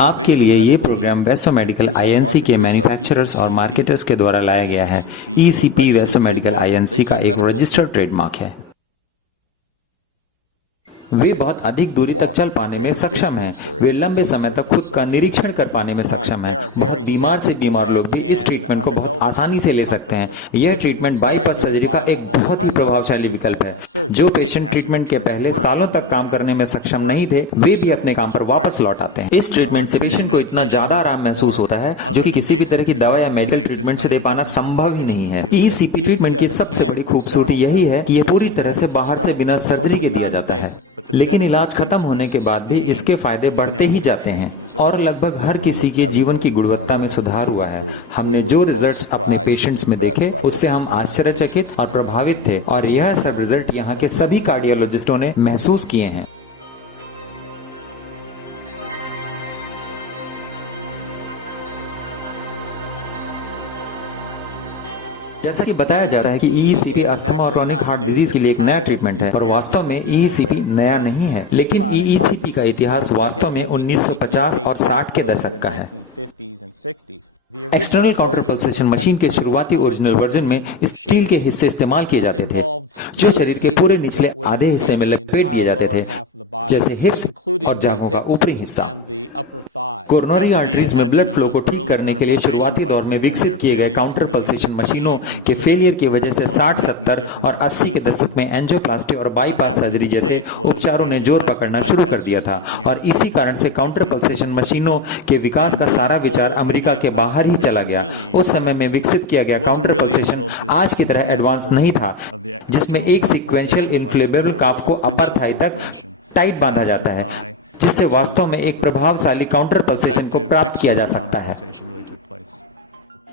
आपके लिए ये प्रोग्राम वैसो मेडिकल आईएनसी के मैन्युफैक्चरर्स और मार्केटर्स के द्वारा लाया गया है। ईसीपी वैसो मेडिकल आईएनसी का एक रजिस्टर्ड ट्रेडमार्क है। वे बहुत अधिक दूरी तक चल पाने में सक्षम हैं। वे लंबे समय तक खुद का निरीक्षण कर पाने में सक्षम हैं। बहुत बीमार से बीमार लोग भी इस ट्रीटमेंट को बहुत आसानी से ले सकते हैं। यह ट्रीटमेंट बाईपास सर्जरी का एक बहुत ही प्रभावशाली विकल्प है। जो पेशेंट ट्रीटमेंट के पहले सालों तक काम करने में सक्षम नहीं थे, वे भी अपने काम पर वापस लौट आते हैं। इस ट्रीटमेंट से पेशेंट को इतना ज्यादा आराम महसूस होता है जो कि किसी भी तरह की दवा या मेडिकल ट्रीटमेंट से दे पाना संभव ही नहीं है। ईसीपी ट्रीटमेंट की सबसे बड़ी खूबसूरती यही है कि यह पूरी तरह से बाहर से बिना सर्जरी के दिया जाता है, लेकिन इलाज खत्म होने के बाद भी इसके फायदे बढ़ते ही जाते हैं और लगभग हर किसी के जीवन की गुणवत्ता में सुधार हुआ है। हमने जो रिजल्ट्स अपने पेशेंट्स में देखे उससे हम आश्चर्यचकित और प्रभावित थे और यह सब रिजल्ट यहाँ के सभी कार्डियोलॉजिस्टों ने महसूस किए हैं। जैसा कि बताया जाता है कि ईसीपी अस्थमा और क्रॉनिक हार्ट डिजीज के लिए एक नया ट्रीटमेंट है, पर वास्तव में ईसीपी नया नहीं है। लेकिन ईसीपी का इतिहास वास्तव में 1950 और 60 के दशक का है। एक्सटर्नल काउंटर पल्सेशन मशीन के शुरुआती ओरिजिनल वर्जन में स्टील के हिस्से इस्तेमाल किए जाते थे जो शरीर के पूरे निचले आधे हिस्से में लपेट दिए जाते थे, जैसे हिप्स और जांघों का ऊपरी हिस्सा। कोरोनरी आर्टरीज में ब्लड फ्लो को ठीक करने के लिए शुरुआती दौर में विकसित किए गए काउंटर पल्सेशन मशीनों के फेलियर की वजह से 60, 70 और 80 के दशक में एंजियोप्लास्टी और बाईपास सर्जरी जैसे उपचारों ने जोर पकड़ना शुरू कर दिया था और इसी कारण से काउंटर पल्सेशन मशीनों के विकास का सारा विचार अमेरिका के बाहर ही चला गया। उस समय में विकसित किया गया काउंटर पल्सेशन आज की तरह एडवांस नहीं था, जिसमें एक सीक्वेंशियल इन्फ्लेमेबल काफ को अपर थाई तक टाइट बांधा जाता है, जिससे वास्तव में एक प्रभावशाली काउंटर पल्सेशन को प्राप्त किया जा सकता है।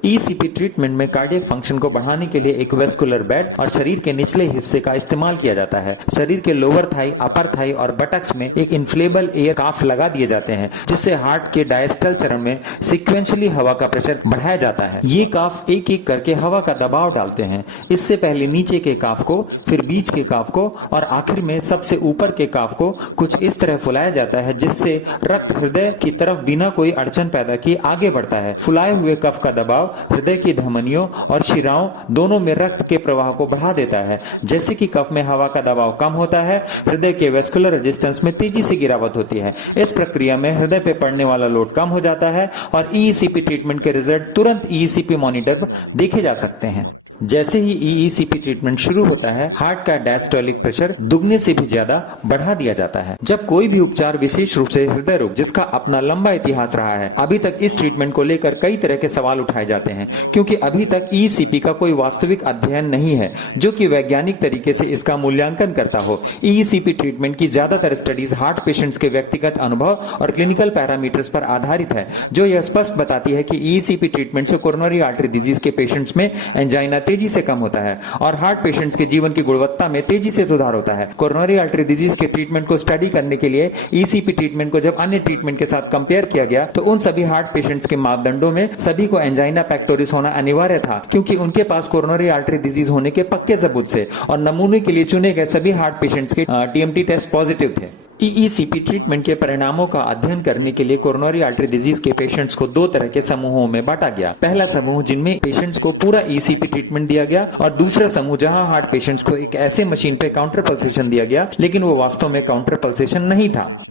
ईसीपी ट्रीटमेंट में कार्डियक फंक्शन को बढ़ाने के लिए एक वेस्कुलर बेड और शरीर के निचले हिस्से का इस्तेमाल किया जाता है। शरीर के लोअर थाई, अपर थाई और बटक्स में एक इन्फ्लेबल एयर काफ लगा दिए जाते हैं, जिससे हार्ट के डायस्टल चरण में सीक्वेंशियली हवा का प्रेशर बढ़ाया जाता है। ये काफ एक एक करके हवा का दबाव डालते हैं। इससे पहले नीचे के काफ को, फिर बीच के काफ को और आखिर में सबसे ऊपर के काफ को कुछ इस तरह फुलाया जाता है जिससे रक्त हृदय की तरफ बिना कोई अड़चन पैदा किए आगे बढ़ता है। फुलाए हुए कफ का दबाव हृदय की धमनियों और शिराओं दोनों में रक्त के प्रवाह को बढ़ा देता है। जैसे कि कफ में हवा का दबाव कम होता है, हृदय के वेस्कुलर रेजिस्टेंस में तेजी से गिरावट होती है। इस प्रक्रिया में हृदय पे पड़ने वाला लोड कम हो जाता है और ईसीपी ट्रीटमेंट के रिजल्ट तुरंत ईसीपी मॉनिटर पर देखे जा सकते हैं। जैसे ही ईसीपी ट्रीटमेंट शुरू होता है, हार्ट का डायस्टोलिक प्रेशर दुगने से भी ज्यादा बढ़ा दिया जाता है। जब कोई भी उपचार, विशेष रूप से हृदय रोग जिसका अपना लंबा इतिहास रहा है, अभी तक इस ट्रीटमेंट को लेकर कई तरह के सवाल उठाए जाते हैं, क्योंकि अभी तक ईसीपी का कोई वास्तविक अध्ययन नहीं है जो कि वैज्ञानिक तरीके से इसका मूल्यांकन करता हो। ईसीपी ट्रीटमेंट की ज्यादातर स्टडीज हार्ट पेशेंट्स के व्यक्तिगत अनुभव और क्लिनिकल पैरामीटर्स पर आधारित है, जो यह स्पष्ट बताती है कि ईसीपी ट्रीटमेंट से कोरोनरी आर्टरी डिजीज के पेशेंट्स में एंजाइना तेजी से कम होता है और हार्ट पेशेंट्स के जीवन की गुणवत्ता में तेजी से सुधार होता है। कोरोनरी आर्टरी डिजीज के ट्रीटमेंट को स्टडी करने के लिए ईसीपी ट्रीटमेंट को जब अन्य ट्रीटमेंट के साथ कंपेयर किया गया तो उन सभी हार्ट पेशेंट्स के मापदंडों में सभी को एंजाइना पेक्टोरिस होना अनिवार्य था, क्योंकि उनके पास कोरोनरी आर्टरी डिजीज होने के पक्के सबूत से और नमूने के लिए चुने गए सभी हार्ट पेशेंट्स के टीएमटी टेस्ट पॉजिटिव थे। ईसीपी ट्रीटमेंट के परिणामों का अध्ययन करने के लिए कोरोनरी आर्टरी डिजीज के पेशेंट्स को दो तरह के समूहों में बांटा गया। पहला समूह जिनमें पेशेंट्स को पूरा ईसीपी ट्रीटमेंट दिया गया और दूसरा समूह जहां हार्ट पेशेंट्स को एक ऐसे मशीन पे काउंटर पल्सेशन दिया गया, लेकिन वो वास्तव में काउंटर पल्सेशन नहीं था।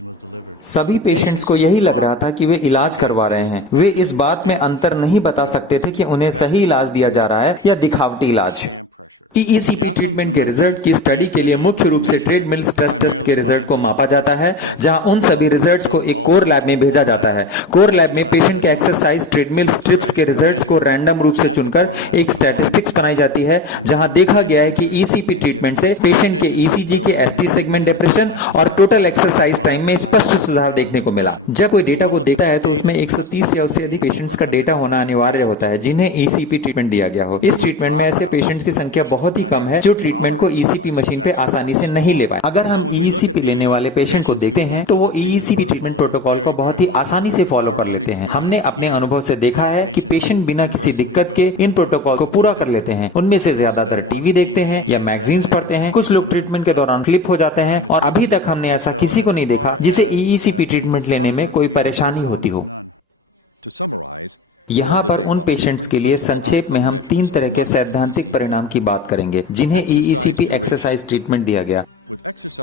सभी पेशेंट्स को यही लग रहा था कि वे इलाज करवा रहे हैं। वे इस बात में अंतर नहीं बता सकते थे कि उन्हें सही इलाज दिया जा रहा है या दिखावटी इलाज। ईसीपी ट्रीटमेंट के रिजल्ट की स्टडी के लिए मुख्य रूप से ट्रेडमिल स्ट्रेस टेस्ट के रिजल्ट को मापा जाता है, जहां उन सभी रिजल्ट्स को एक कोर लैब में भेजा जाता है। कोर लैब में पेशेंट के एक्सरसाइज ट्रेडमिल स्ट्रिप्स के रिजल्ट्स को रैंडम रूप से चुनकर एक स्टैटिस्टिक्स बनाई जाती है, जहां देखा गया है कि ईसीपी ट्रीटमेंट से पेशेंट के ईसीजी के एसटी सेगमेंट डिप्रेशन और टोटल एक्सरसाइज टाइम में स्पष्ट सुधार देखने को मिला। जब कोई डेटा को देखता है तो उसमें 130 या उससे अधिक पेशेंट्स का डेटा होना अनिवार्य होता है जिन्हें ईसीपी ट्रीटमेंट दिया गया हो। इस ट्रीटमेंट में ऐसे पेशेंट्स की संख्या बहुत ही कम है जो ट्रीटमेंट को ईसीपी मशीन पे आसानी से नहीं ले पाए। अगर हम ईसीपी लेने वाले पेशेंट को देखते हैं तो वो ईसीपी ट्रीटमेंट प्रोटोकॉल को बहुत ही आसानी से फॉलो कर लेते हैं। हमने अपने अनुभव से देखा है कि पेशेंट बिना किसी दिक्कत के इन प्रोटोकॉल को पूरा कर लेते हैं। उनमें से ज्यादातर टीवी देखते हैं या मैगजीन्स पढ़ते हैं। कुछ लोग ट्रीटमेंट के दौरान फ्लिप हो जाते हैं और अभी तक हमने ऐसा किसी को नहीं देखा जिसे ईसीपी ट्रीटमेंट लेने में कोई परेशानी होती हो। यहाँ पर उन पेशेंट्स के लिए संक्षेप में हम 3 तरह के सैद्धांतिक परिणाम की बात करेंगे जिन्हें ईसीपी एक्सरसाइज ट्रीटमेंट दिया गया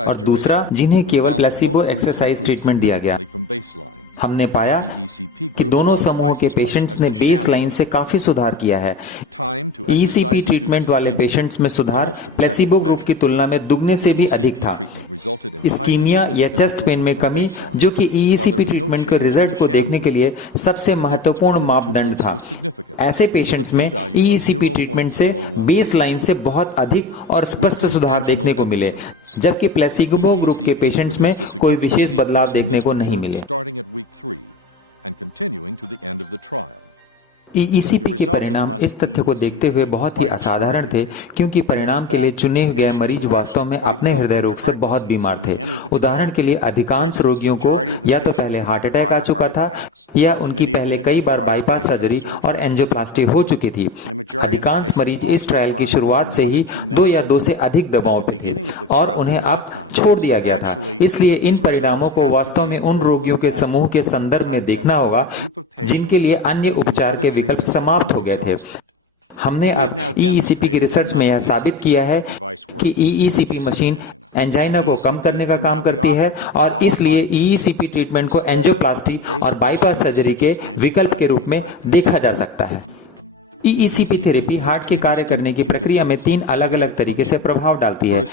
और दूसरा जिन्हें केवल प्लेसिबो एक्सरसाइज ट्रीटमेंट दिया गया। हमने पाया कि दोनों समूहों के पेशेंट्स ने बेस लाइन से काफी सुधार किया है। ईसीपी ट्रीटमेंट वाले पेशेंट्स में सुधार प्लेसिबो ग्रुप की तुलना में दुगने से भी अधिक था। इस्कीमिया या चेस्ट पेन में कमी, जो कि ईसीपी ट्रीटमेंट के रिजल्ट को देखने के लिए सबसे महत्वपूर्ण मापदंड था, ऐसे पेशेंट्स में ईसीपी ट्रीटमेंट से बेस लाइन से बहुत अधिक और स्पष्ट सुधार देखने को मिले, जबकि प्लेसिबो ग्रुप के पेशेंट्स में कोई विशेष बदलाव देखने को नहीं मिले। ईसीपी के परिणाम इस तथ्य को देखते हुए बहुत ही असाधारण थे क्योंकि परिणाम के लिए चुने गए मरीज वास्तव में अपने हृदय रोग से बहुत बीमार थे। उदाहरण के लिए अधिकांश रोगियों को या तो पहले हार्ट अटैक आ चुका था या उनकी पहले कई बार बाईपास सर्जरी और एंजियोप्लास्टी हो चुकी थी। अधिकांश मरीज इस ट्रायल की शुरुआत से ही 2 या 2 से अधिक दवाओं पे थे और उन्हें अब छोड़ दिया गया था। इसलिए इन परिणामों को वास्तव में उन रोगियों के समूह के संदर्भ में देखना होगा जिनके लिए अन्य उपचार के विकल्प समाप्त हो गए थे। हमने अब ईसीपी की रिसर्च में यह साबित किया है कि ईसीपी मशीन एंजाइना को कम करने का काम करती है और इसलिए ईसीपी ट्रीटमेंट को एंजियोप्लास्टी और बाईपास सर्जरी के विकल्प के रूप में देखा जा सकता है। ईसीपी थेरेपी हार्ट के कार्य करने की प्रक्रिया में 3 अलग अलग तरीके से प्रभाव डालती है।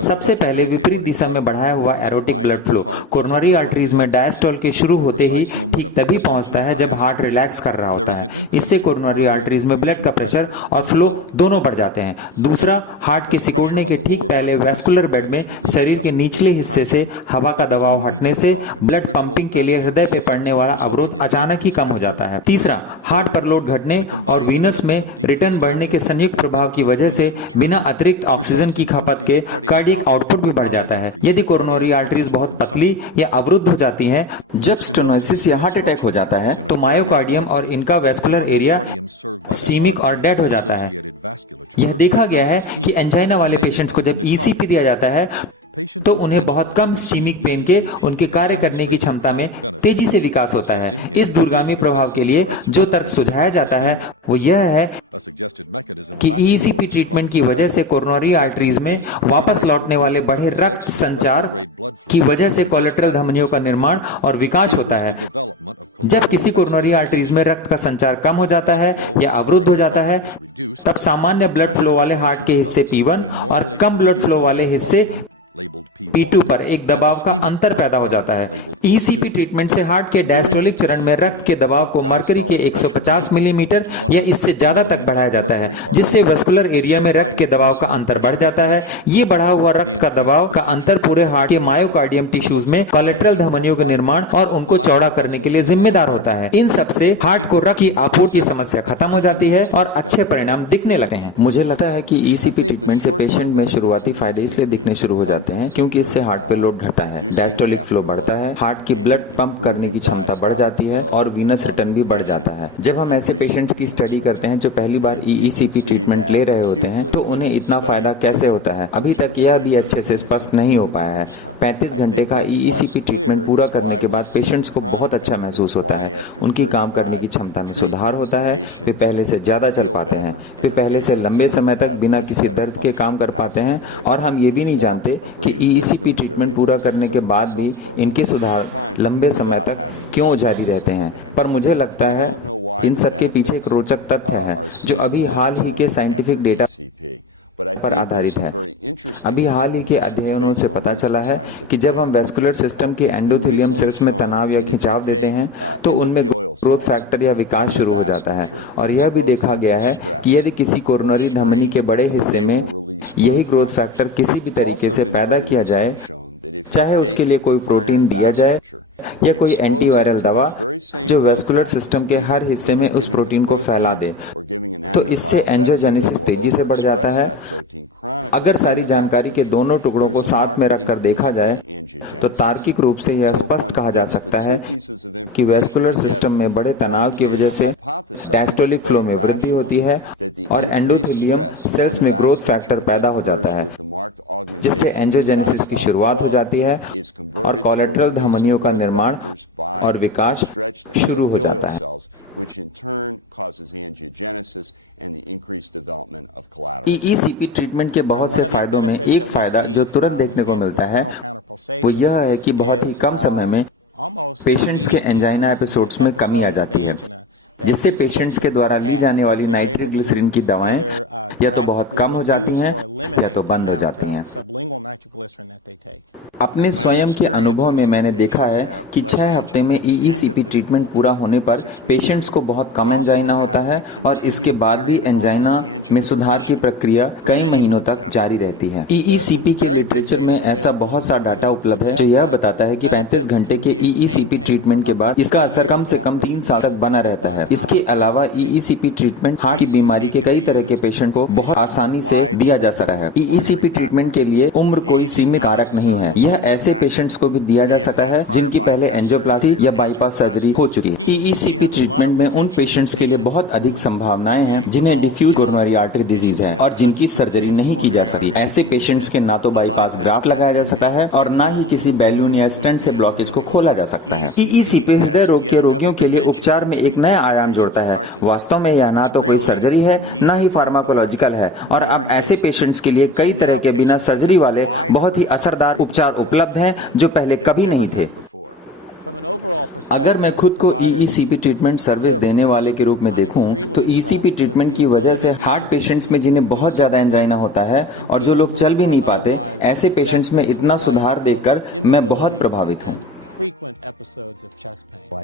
सबसे पहले विपरीत दिशा में बढ़ाया हुआ aortic blood flow coronary arteries में डायस्टोल के शुरू होते ही ठीक तभी पहुंचता है जब हार्ट रिलैक्स कर रहा होता है। इससे कोरोनरी आर्टरीज में ब्लड का प्रेशर और फ्लो दोनों बढ़ जाते हैं। दूसरा, हार्ट के सिकुड़ने के ठीक पहले वैस्कुलर बेड में शरीर के निचले हिस्से से हवा का दबाव हटने से ब्लड पंपिंग के लिए हृदय पे पड़ने वाला अवरोध अचानक ही कम हो जाता है। तीसरा, हार्ट पर लोड घटने और वीनस में रिटर्न बढ़ने के संयुक्त प्रभाव की वजह से बिना अतिरिक्त ऑक्सीजन की खपत के कार्डियक आउटपुट भी बढ़ जाता है। यदि कोरोनरी आर्टरीज बहुत पतली या अवरुद्ध हो जाती हैं, जब स्टेनोसिस या हार्ट अटैक हो जाता है, तो मायोकार्डियम और इनका वैस्कुलर एरिया इस्कीमिक और डेड हो जाता है। यह देखा गया है कि एंजाइना वाले पेशेंट्स को जब ईसीपी दिया जाता है तो उन्हें बहुत कम इस्कीमिक पेन के उनके कार्य करने की क्षमता में तेजी से विकास होता है। इस दूरगामी प्रभाव के लिए जो तर्क सुझाया जाता है वो यह है कि ईसीपी ट्रीटमेंट की वजह से कोरोनरी आर्टरीज में वापस लौटने वाले बढ़े रक्त संचार की वजह से कोलेटरल धमनियों का निर्माण और विकास होता है। जब किसी कोरोनरी आर्टरीज में रक्त का संचार कम हो जाता है या अवरुद्ध हो जाता है, तब सामान्य ब्लड फ्लो वाले हार्ट के हिस्से P1 और कम ब्लड फ्लो वाले हिस्से P2 पर एक दबाव का अंतर पैदा हो जाता है। ईसीपी ट्रीटमेंट से हार्ट के डायस्टोलिक चरण में रक्त के दबाव को मरकरी के 150 मिलीमीटर या इससे ज्यादा तक बढ़ाया जाता है, जिससे वेस्कुलर एरिया में रक्त के दबाव का अंतर बढ़ जाता है। ये बढ़ा हुआ रक्त का दबाव का अंतर पूरे हार्ट के मायोकार्डियम टिश्यूज में कोलेटरल धमनियों के निर्माण और उनको चौड़ा करने के लिए जिम्मेदार होता है। इन सब से हार्ट को रक्त की आपूर्ति की समस्या खत्म हो जाती है और अच्छे परिणाम दिखने लगते हैं। मुझे लगता है कि ईसीपी ट्रीटमेंट से पेशेंट में शुरुआती फायदे इसलिए दिखने शुरू हो जाते हैं क्योंकि इससे हार्ट पे लोड घटता है, डायस्टोलिक फ्लो बढ़ता है, हार्ट की ब्लड पंप करने की क्षमता बढ़ जाती है और वीनस रिटर्न भी बढ़ जाता है। जब हम ऐसे पेशेंट्स की स्टडी करते हैं जो पहली बार ईसीपी ट्रीटमेंट ले रहे होते हैं तो उन्हें इतना फायदा कैसे होता है, अभी तक यह भी अच्छे से स्पष्ट नहीं हो पाया है। 35 घंटे का ईसीपी ट्रीटमेंट पूरा करने के बाद पेशेंट्स को बहुत अच्छा महसूस होता है, उनकी काम करने की क्षमता में सुधार होता है, वे पहले से ज्यादा चल पाते हैं, वे पहले से लंबे समय तक बिना किसी दर्द के काम कर पाते हैं और हम ये भी नहीं जानते कि ईसीपी ट्रीटमेंट पूरा करने के बाद भी इनके सुधार लंबे समय तक क्यों जारी रहते हैं। पर मुझे लगता है इन सब के पीछे एक रोचक तथ्य है जो अभी हाल ही के साइंटिफिक डेटा पर आधारित है। अभी हाल ही के अध्ययनों से पता चला है कि जब हम वेस्कुलर सिस्टम के एंडोथेलियम सेल्स में तनाव या खिंचाव देते हैं तो उनमें ग्रोथ फैक्टर या विकास शुरू हो जाता है और यह भी देखा गया है कि यदि किसी कोरोनरी धमनी के बड़े हिस्से में यही ग्रोथ फैक्टर किसी भी तरीके से पैदा किया जाए, चाहे उसके लिए कोई प्रोटीन दिया जाए या कोई एंटीवायरल दवा जो वेस्कुलर सिस्टम के हर हिस्से में उस प्रोटीन को फैला दे, तो इससे एंजियोजेनेसिस तेजी से बढ़ जाता है। अगर सारी जानकारी के दोनों टुकड़ों को साथ में रखकर देखा जाए तो तार्किक रूप से यह स्पष्ट कहा जा सकता है कि वैस्कुलर सिस्टम में बड़े तनाव की वजह से डायस्टोलिक फ्लो में वृद्धि होती है और एंडोथेलियम सेल्स में ग्रोथ फैक्टर पैदा हो जाता है, जिससे एंजियोजेनेसिस की शुरुआत हो जाती है और कोलेटरल धमनियों का निर्माण और विकास शुरू हो जाता है। ईईसीपी ट्रीटमेंट के बहुत से फायदों में एक फायदा जो तुरंत देखने को मिलता है वो यह है कि बहुत ही कम समय में पेशेंट्स के एंजाइना एपिसोड्स में कमी आ जाती है, जिससे पेशेंट्स के द्वारा ली जाने वाली नाइट्रोग्लिसरीन की दवाएं या तो बहुत कम हो जाती हैं या तो बंद हो जाती हैं। अपने स्वयं के अनुभव में मैंने देखा है कि 6 हफ्ते में ईईसीपी ट्रीटमेंट पूरा होने पर पेशेंट्स को बहुत कम एंजाइना होता है और इसके बाद भी एंजाइना में सुधार की प्रक्रिया कई महीनों तक जारी रहती है। ईईसीपी के लिटरेचर में ऐसा बहुत सा डाटा उपलब्ध है जो यह बताता है कि 35 घंटे के ईईसीपी ट्रीटमेंट के बाद इसका असर कम से कम 3 साल तक बना रहता है। इसके अलावा ईईसीपी ट्रीटमेंट हार्ट की बीमारी के कई तरह के पेशेंट को बहुत आसानी से दिया जा सकता है। ईईसीपी ट्रीटमेंट के लिए उम्र कोई सीमित कारक नहीं है। यह ऐसे पेशेंट्स को भी दिया जा सकता है जिनकी पहले एंजियोप्लास्टी या बाईपास सर्जरी हो चुकी है। ईईसीपी ट्रीटमेंट में उन पेशेंट्स के लिए बहुत अधिक संभावनाएं हैं जिन्हें डिफ्यूज कोरोनरी आर्टरी डिजीज है और जिनकी सर्जरी नहीं की जा सकती। ऐसे पेशेंट्स के ना तो बाईपास ग्राफ्ट लगाया जा सकता है और ना ही किसी बैलून या स्टेंट से ब्लॉकेज को खोला जा सकता है। ईईसीपी हृदय रोग के रोगियों के लिए उपचार में एक नया आयाम जोड़ता है। वास्तव में यह ना तो कोई सर्जरी है ना ही फार्माकोलॉजिकल है और अब ऐसे पेशेंट्स के लिए कई तरह के बिना सर्जरी वाले बहुत ही असरदार उपचार उपलब्ध हैं जो पहले कभी नहीं थे। अगर मैं खुद को ईईसीपी ट्रीटमेंट सर्विस देने वाले के रूप में देखूं तो ईसीपी ट्रीटमेंट की वजह से हार्ट पेशेंट्स में जिन्हें बहुत ज्यादा एंजाइना होता है और जो लोग चल भी नहीं पाते, ऐसे पेशेंट्स में इतना सुधार देखकर मैं बहुत प्रभावित हूं।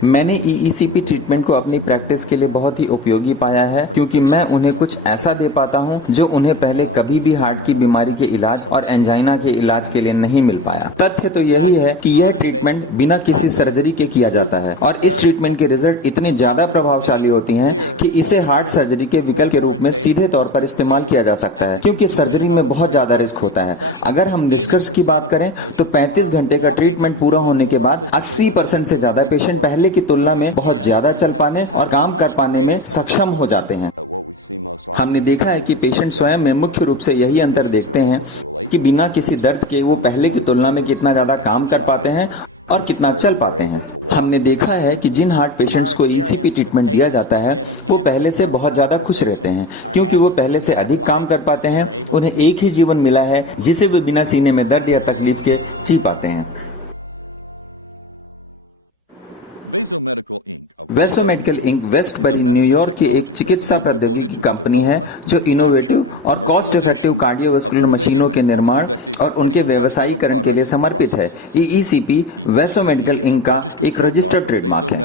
मैंने ईईसीपी ट्रीटमेंट को अपनी प्रैक्टिस के लिए बहुत ही उपयोगी पाया है क्योंकि मैं उन्हें कुछ ऐसा दे पाता हूं जो उन्हें पहले कभी भी हार्ट की बीमारी के इलाज और एंजाइना के इलाज के लिए नहीं मिल पाया। तथ्य तो यही है कि यह ट्रीटमेंट बिना किसी सर्जरी के किया जाता है और इस ट्रीटमेंट के रिजल्ट इतने ज्यादा प्रभावशाली होती हैं कि इसे हार्ट सर्जरी के विकल्प के रूप में सीधे तौर पर इस्तेमाल किया जा सकता है, क्योंकि सर्जरी में बहुत ज्यादा रिस्क होता है। अगर हम निष्कर्ष की बात करें तो 35 घंटे का ट्रीटमेंट पूरा होने के बाद 80% से ज्यादा पेशेंट पहले की तुलना में बहुत ज्यादा चल पाने और काम कर पाने में सक्षम हो जाते हैं। हमने देखा है कि पेशेंट स्वयं में मुख्य रूप से यही अंतर देखते हैं कि बिना किसी दर्द के वो पहले की तुलना में कितना ज्यादा काम कर पाते हैं और कितना चल पाते हैं। हमने देखा है कि जिन हार्ट पेशेंट्स को ईसीपी ट्रीटमेंट दिया जाता है वो पहले से बहुत ज्यादा खुश रहते हैं क्योंकि वो पहले से अधिक काम कर पाते हैं। उन्हें एक ही जीवन मिला है जिसे वे बिना सीने में दर्द या तकलीफ के जी पाते हैं। वेसो मेडिकल इंक वेस्टबरी न्यूयॉर्क की एक चिकित्सा प्रौद्योगिकी कंपनी है जो इनोवेटिव और कॉस्ट इफेक्टिव कार्डियोवास्कुलर मशीनों के निर्माण और उनके व्यवसायीकरण के लिए समर्पित है। ईईसीपी वेसो मेडिकल इंक का एक रजिस्टर्ड ट्रेडमार्क है।